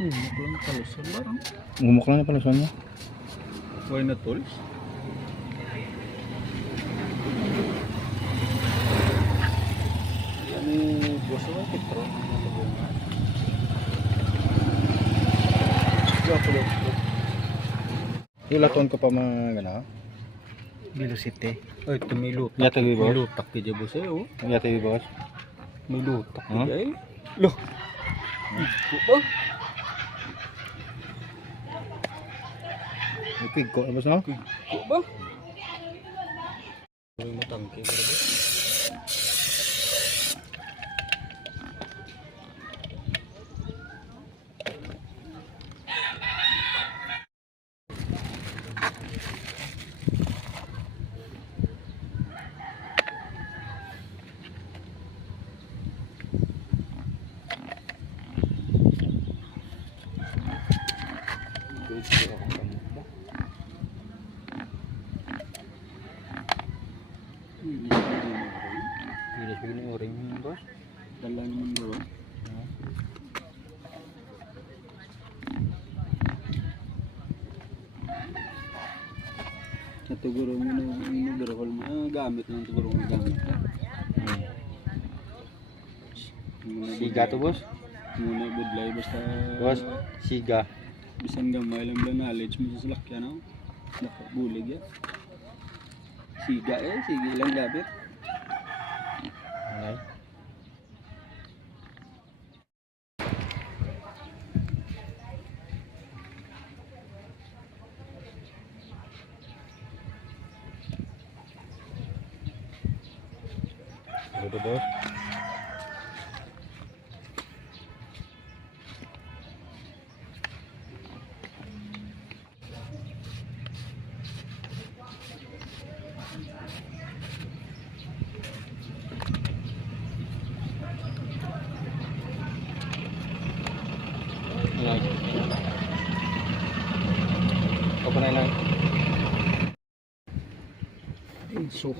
Ngumok lang palusan barang. Ngumok lang na palusan mo. Why not tools? Yan yung gusto ko petro. Ilaton ko pa mga gana. Velocity. Ay, ito may lutak. Yata yung May boss. lutak ka dyan boss eh. Oh. Yata yung boss. May lutak ka Huh? dyan eh. Loh. Ito ba? Ipig ko na boss no? Ito ba? May matangke ba ba? Bilis begini oring boss. Dala naman bro. Ito guro mo na berhol mo. Gamit lang ito guro mo gamit. Siga to boss. Muna budlay basta. Boss, siga. Bisan gamay lang ba knowledge mo sa salakyan ako. Nakabulig yan. Siga eh. Sige lang gamit. Okay. Ito boss. Open na lang. So